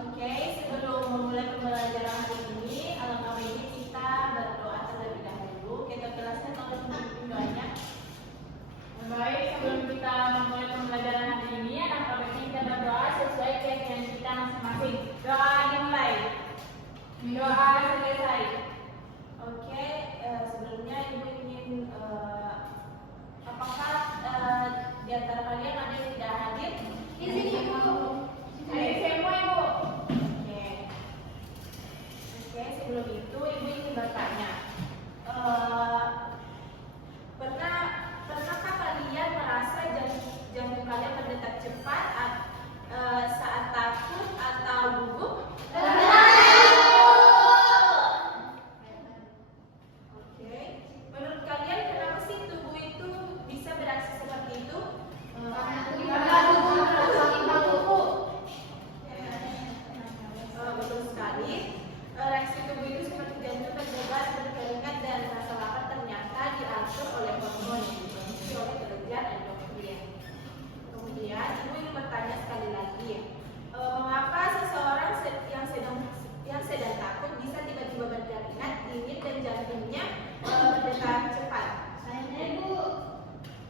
Oke, sebelum memulai pembelajaran hari ini, alangkah baiknya kita berdoa terlebih dahulu. Kita kelasnya tolong memimpin doanya. Baik, sebelum kita memulai pembelajaran hari ini, alangkah baiknya kita berdoa sesuai keyakinan kita masing-masing. Doa dimulai. Doa selesai. Oke, sebelumnya Ibu ingin apakah di antara kalian ada yang tidak hadir? Izin Ibu. Hadir semua Ibu. Oke, sebelum itu Ibu ingin bertanya. Pernahkah kalian merasa jantung kalian berdetak cepat saat takut atau gugup? Oke, menurut kalian kenapa sih tubuh itu bisa bereaksi seperti itu? Betul sekali. Reaksi tubuh itu seperti jantung berdebar, berkeringat, dan rasa lapar ternyata diatur oleh hormon yang diproduksi oleh kelenjar endokrin. Kemudian Ibu ingin bertanya sekali lagi, mengapa seseorang yang sedang takut bisa tiba-tiba berkeringat dingin dan jantungnya berdetak cepat? Ibu,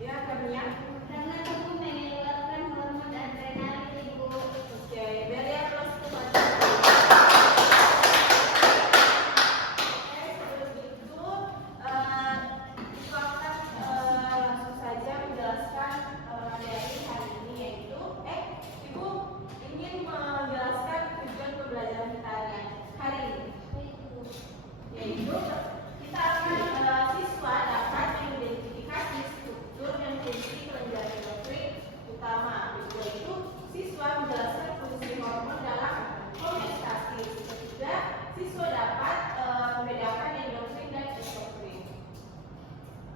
Ya, Kania. karena tubuh mengeluarkan hormon adrenalin, Ibu. Oke, Belia terus kembali. Sebelum itu, Ibu akan langsung saja menjelaskan materi hari ini, yaitu Ibu ingin menjelaskan tujuan pembelajaran kita hari ini, yaitu kita akan siswa dapat mengidentifikasi struktur dan fungsi kelenjar endokrin utama, yaitu siswa menjelaskan fungsi hormon dalam homeostasis. Ketiga, siswa dapat membedakan endokrin dan ekstokrin.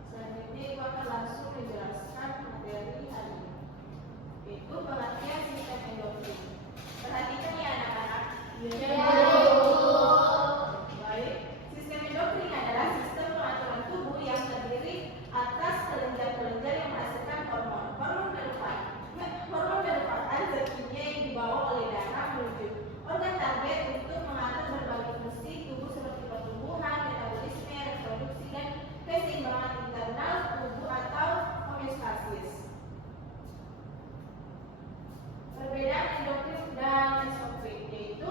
Selanjutnya Ibu akan langsung menjelaskan materi hari ini, yaitu pengertian sistem endokrin. Perhatikan ya anak-anak. Baik, sistem endokrin adalah sistem pengaturan tubuh yang terdiri atas kelenjar-kelenjar yang menghasilkan hormon. Hormon merupakan zat kimia yang dibawa oleh darah menuju organ target untuk mengatur berbagai fungsi tubuh seperti pertumbuhan, metabolisme, reproduksi, dan keseimbangan internal tubuh atau homeostasis. Perbedaan endokrin dan ekstokrin, yaitu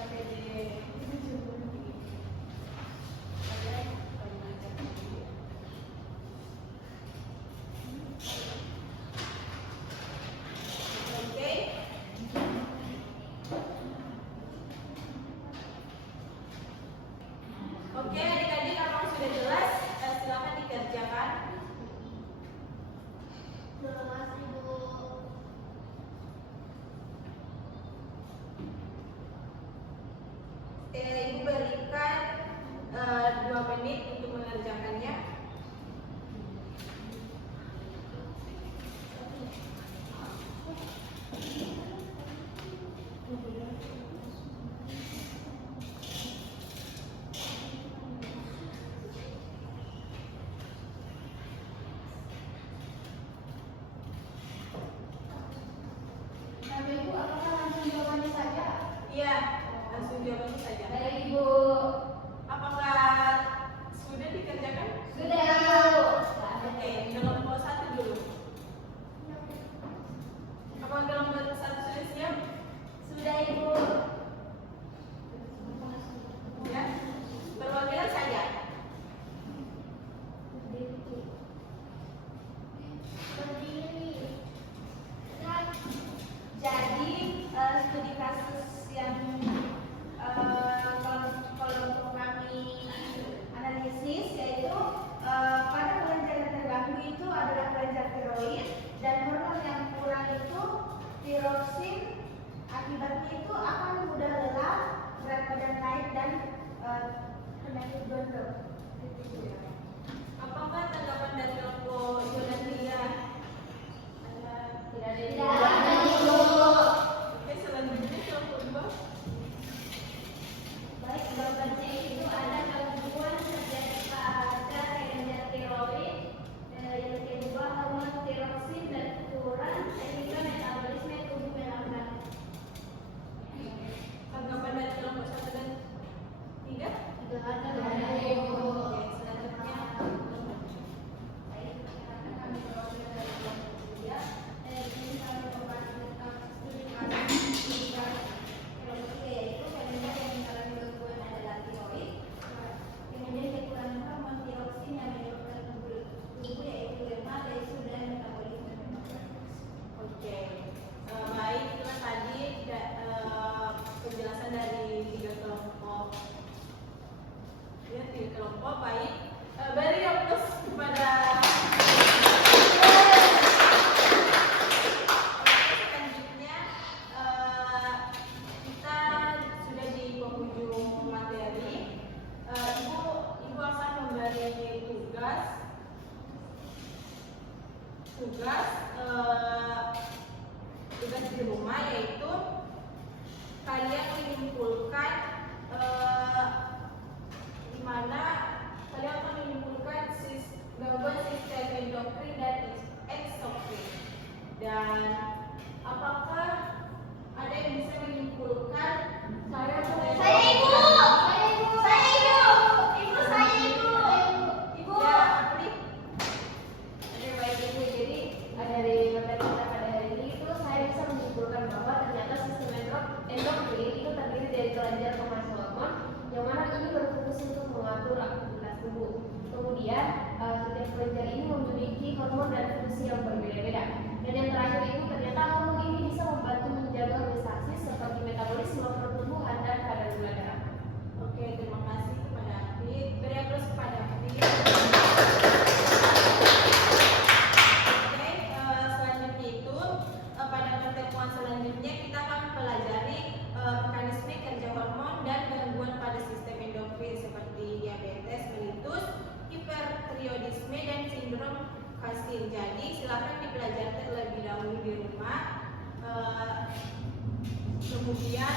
Oke. Oke, adik-adik kalau sudah jelas, silakan dikerjakan. Terima kasih, Bu. Ibu berikan 2 menit untuk mengerjakannya. Nah, Ibu, apakah langsung jawabannya saja? Iya, langsung jawabannya saja. Baik, Ibu. Apakah sudah dikerjakan? Sudah, Ibu. Oke, kelompok 1 dulu. Apakah kelompok 1 sudah siap? Sudah, Ibu. Ya, perwakilan saja. Jadi studi kasus yang kalau kami analisis yaitu pada kelenjar terganggu itu adalah kelenjar tiroid dan hormon yang kurang itu tiroksin, akibatnya itu akan mudah lelah, berat badan naik dan penyakit gondok. Apakah tanggapan dari kelompok Yonan Lia? Tidak ada, Ibu. Oke, selanjutnya kelompok 2. Baik, jawabannya itu ada gangguan terjadi pada kelenjar tiroid. Yang kedua, hormon tiroksin dan kurang sehingga metabolisme tubuh melambat. Tanggapan dari kelompok 1 dan 3? Tidak ada, Ibu. Oke, selanjutnya Baik, sekarang kami perwakilan dari kelompok 3. Ini kami membahas tentang studi kasus kelompok 3 yaitu kelenjar yang mengalami gangguan adalah tiroid. Kemudian kekurangan hormon tiroksin yang menyebabkan tubuh yaitu lemah, lesu dan metabolisme melambat. oke. Baik, itulah tadi penjelasan dari 3 kelompok. Ya, 3 kelompok. Baik. Beri aplaus kepada selanjutnya kita sudah di penghujung materi. Ibu akan memberi tugas di rumah, yaitu kalian menyimpulkan di mana kalian akan menyimpulkan gangguan sistem endokrin dan eksokrin. Dan apakah ada yang bisa menyimpulkan? Saya, Ibu. Saya, Ibu. Ibu. Ya, Apri. Oke, baik, Ibu. Jadi dari materi kita pada hari ini itu saya bisa menyimpulkan bahwa ternyata sistem endokrin itu terdiri dari kelenjar pemasok hormon yang mana ini berfungsi untuk mengatur aktivitas tubuh. Kemudian setiap kelenjar ini memiliki hormon dan fungsi yang berbeda-beda. Dan yang terakhir itu ternyata hormon ini bisa membantu menjaga homeostasis seperti metabolisme pertumbuhan dan kadar gula darah. Oke, terima kasih kepada Apri. Beri aplaus kepada Apri. Oke, selanjutnya itu pada pertemuan selanjutnya kita akan pelajari mekanisme kerja hormon dan gangguan pada sistem endokrin seperti diabetes mellitus, hipertiroidisme dan sindrom Cushing. Jadi silakan dipelajari terlebih dahulu di rumah. Kemudian